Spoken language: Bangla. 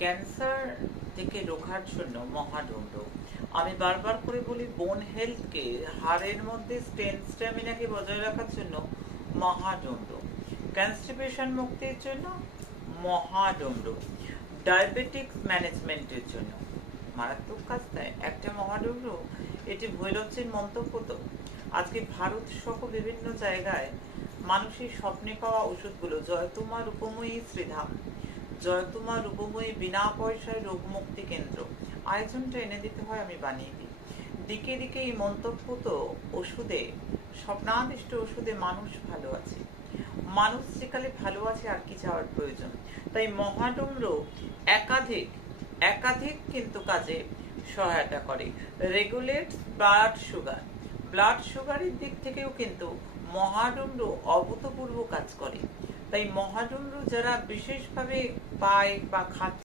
ক্যান্সার থেকে রোখার জন্য মহাডুন্ড। আমি বারবার করে বলি বোন হেলথকে, হাড়ের মধ্যে স্ট্যামিনাকে বজায় রাখার জন্য মহাডুন্ড। কনস্টিপেশন মুক্তির জন্য মহাডুন্ড। ডায়াবেটিক্স ম্যানেজমেন্টের জন্য মারাত্মক কাজ দেয় একটা মহাডুন্ড। এটি ভৈরজ্যের মন্তব্য তো। আজকে ভারত সহ বিভিন্ন জায়গায় মানুষের স্বপ্নে পাওয়া ওষুধগুলো জয়তুমা রূপময়ী শ্রীধাম, জয়তুমা রূপময়ী বিনা পয়সায় রোগমুক্তি কেন্দ্র, আয়োজনটা এনে দিতে হয়, আমি বানিয়ে দিই। দিকে দিকে এই মন্তব্য তো। ওষুধে, স্বপ্নাদিষ্ট ওষুধে মানুষ ভালো আছে। মানুষ যেকালে ভালো আছে আর কি চাওয়ার প্রয়োজন। তাই মহাডুম্র একাধিক একাধিক কিন্তু কাজে সহায়তা করে। রেগুলেট ব্লাড সুগারের দিক থেকেও কিন্তু মহাডুম্র অভূতপূর্ব কাজ করে। তাই মহাডুম্র যারা বিশেষভাবে পায় বা খাচ্ছে